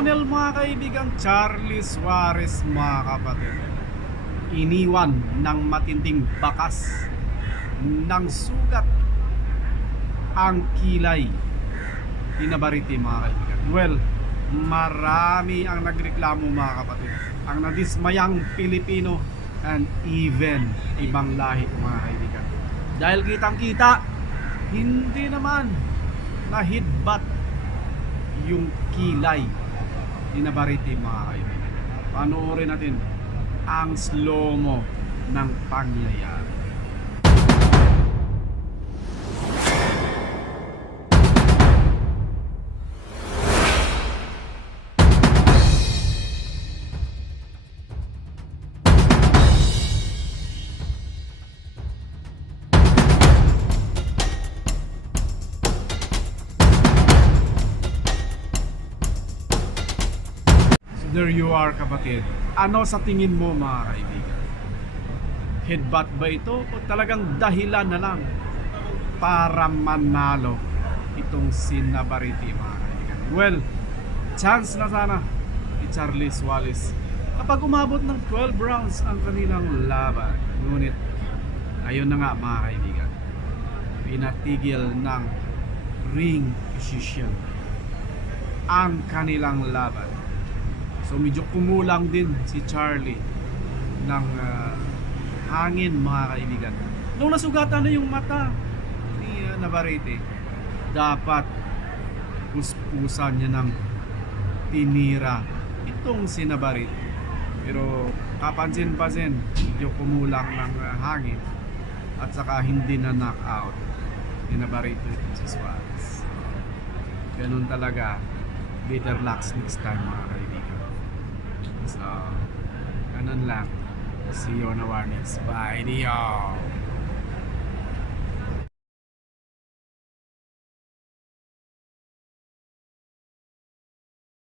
channel mga kaibigan, Charlie Suarez mga kapatid. Iniwan ng matinding bakas ng sugat ang kilay ni Navarrete mga kaibigan. Well, marami ang nagreklamo mga kapatid, ang nadismayang Pilipino and even ibang lahi mga kaibigan. Dahil kitang kita, hindi naman nahidbat yung kilay ni Navarrete mga kaibigan. Panoorin natin ang slow-mo ng pangyayari. There you are kapatid. Ano sa tingin mo mga kaibigan? Headbutt ba ito o talagang dahilan na lang para manalo itong si Navarrete mga kaibigan? Well, chance na sana ni Charlie Suarez kapag umabot ng 12 rounds ang kanilang laban. Ngunit ayun na nga mga kaibigan, pinatigil ng ring physician ang kanilang laban. So medyo kumulang din si Charlie ng hangin mga kaibigan. Nung nasugatan na yung mata ni Navarrete, dapat puspusan niya ng tinira itong si Navarrete. Pero kapansin-pansin, medyo kumulang ng hangin at saka hindi na knockout ni Navarrete si Suarez. Ganun talaga, better luck next time mga kaibigan. So, ganun lang. See you on our next video.